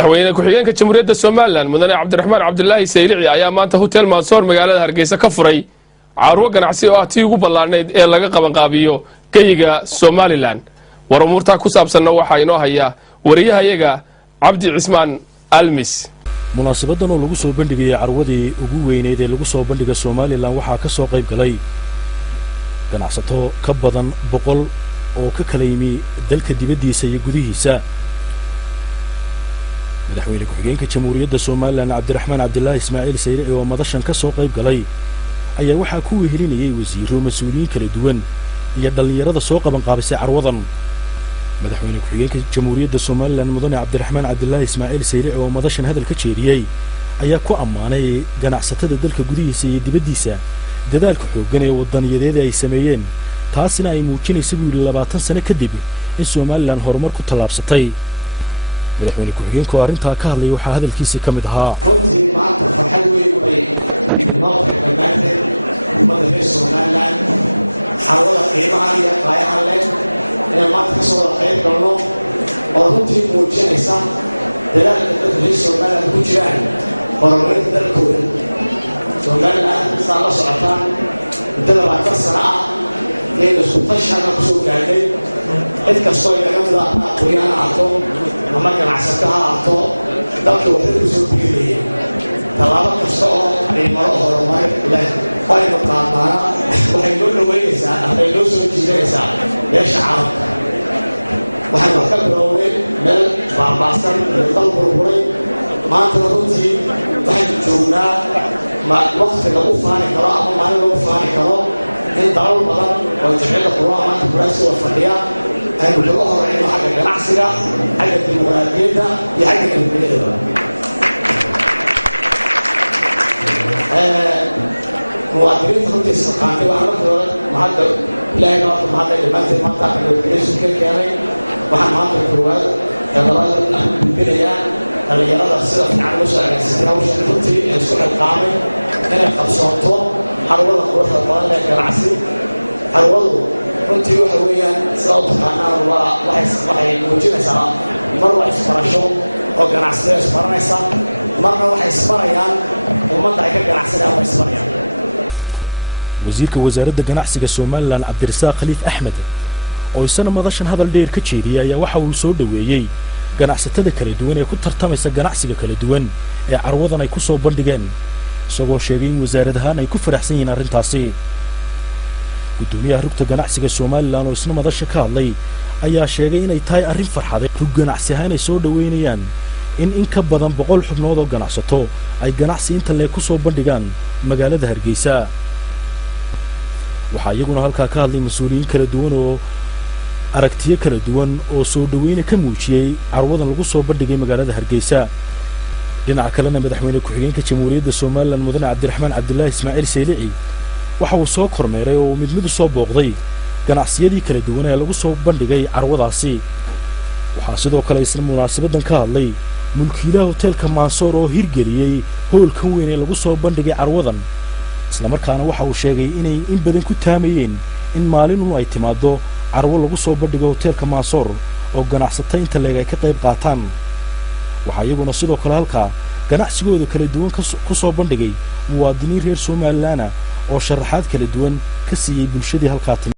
madaxweyne ku-xigeenka jamhuuriyadda Soomaaliland mudane Cabdiraxmaan Cabdullaahi Saylici ayaa maanta hotel Mansoor magaalada Hargeysa ka furay carwo ganacsi oo tii ugu ballaarneyd ee laga qaban qaabiyo gayiga Soomaaliland warumuurta ku saabsanna waxa inoo haya wariyahayaga Cabdi Cismaan Almis munaasabadan oo lagu soo bandhigay carwadii ugu weyneed ee lagu soo bandhigay Soomaaliland waxa ka soo qayb galay ganacsato ka badan 100 oo ka kala yimi dalka dibadiisa iyo gudihiisa madaxweyne ku-xigeenka jamhuuriyadda Soomaaliland Cabdiraxmaan Cabdullaahi Ismaaciil Saylici oo madashan ka soo qayb galay ayaa waxa ku wehelinayay wasiirro mas'uuliyiin kala duwan iyo dhalinyarada soo qaban qaabisay carwadan madaxweyne ku-xigeenka jamhuuriyadda Soomaaliland mudane Cabdiraxmaan Cabdullaahi Ismaaciil Saylici oo madashan hadal ka jeediyay ayaa ku ammaanay ganacsatada dalka gudihiisa iyo dibadiisa dadaalka xooggan ee wadaniyadeed ay sameeyeen taasina ay muujinayso 20 sano kadib in Soomaaliland horumar ku talaabsatay madaxweyne ku-xigeenku arinta ka hadlay waxa hadalkiisa kamid ahaa runtii maanta farxad weyn bay noqotay dhammaanteen ummadda Soomaaliland xawada qiimaha iyo qaayaha leh ee maanta ka soo qayb galno oo runtii muujinaysa dadaalka dadka Soomaaliland ku jiraan horumarinta dalkooda Soomaaliland saa la socota muddo 20 sano ah ee isku tashan ku soo gaadhay cid kastoo ay naga aqoon aato ama ganacsato ha aato dalka wuxuu ku soo biiriyay talaabo kasta oo ay maro horumar leh way maqaadana waxay loo dhaweynaysaa ama loo soo jiidaysaa meesha caalamka waxaan wax ka bilowday meel baabaasan dal burburay maanta runtii waxaan joognaa waqtiga u faani karo ama maalin loo faani karo in dalal badan oo jecel quraan maanta kuraasi oo fadhiya ay uga horreeyaan xagga ganacsiga xagga dimuqraadiyadda iyo xagga nabadgelyada muwaadiniinta runtii isqaantay waxaa markii hore mahadda ilaahay noota mahadda dhammaanteed maanta nabadgelyadu ka keenay waxaan maanta koowaad gabadhada aan gudbinayaa dhalinyarada sida fiican loo soo agaasitay hawshan runtii ee isku xilqaamay inay qabsoonto carwada quruxda badan ee ganacsi carwadu runtii waxa weeyaan sida u taqaanaan waxay muujinaysaa mar waa isbarasho oo ganacsiga isbaranaysa marna waxay isbarayaan ummadda ay ka ganacsanayaan waa isbarayaan wasiirka wasaaradda ganacsiga Soomaaliland Cabdirasaaq Khaliif Axmed oo isna madashan hadal dheer ka jeediyay ayaa waxa uu soo dhaweeyay ganacsatada kala duwan ee ku tartamaysa ganacsiga kala duwan ee carwadan ay ku soo bandhigeen isagoo sheegay in wasaaradahan ay ku faraxsan yihiin arrintaasi gudoomiyaha rugta ganacsiga Soomaaliland oo isna madasha ka hadlay ayaa sheegay inay tahay arrin farxadeed rug ganacsi ahaan ay soo dhaweynayaan in ka badan 100 xubnood oo ganacsato ay ganacsi inta leey ku soo bandhigaan magaalada Hargeysa waxa iyaguna halka ka hadlay mas'uuliyiin kala duwan oo aragtiyo kala duwan oo soo dhaweyn ka muujiyay carwadan lagu soo bandhigay magaalada Hargeysa dhinaca kalena madaxweyne ku-xigeenka jamhuuriyadda Soomaaliland mudane Cabdiraxmaan Cabdullaahi Ismaaciil Saylici waxa uu soo kormeeray oo mid soo booqday ganacsiyadii kala duwan ee lagu soo bandhigay carwadaasi waxa sidoo kale isna munaasabadan ka hadlay mulkiilaha hotelka Mansoor oo hirgeliyay hoolka weyn ee lagu soo bandhigay carwadan isla markaana waxa uu sheegay inay in badan ku taamayeen in maalin ay timaado carwo lagu soo bandhigo hotelka Mansoor oo ganacsatada inta leeg ay ka qayb qaataan waxa iyaguna sidoo kale halka ganacsigooda kala duwan ku soo bandhigay muwaadiniin reer Soomaaliland oo sharaxaad kala duwan ka siiyay bulshadii halka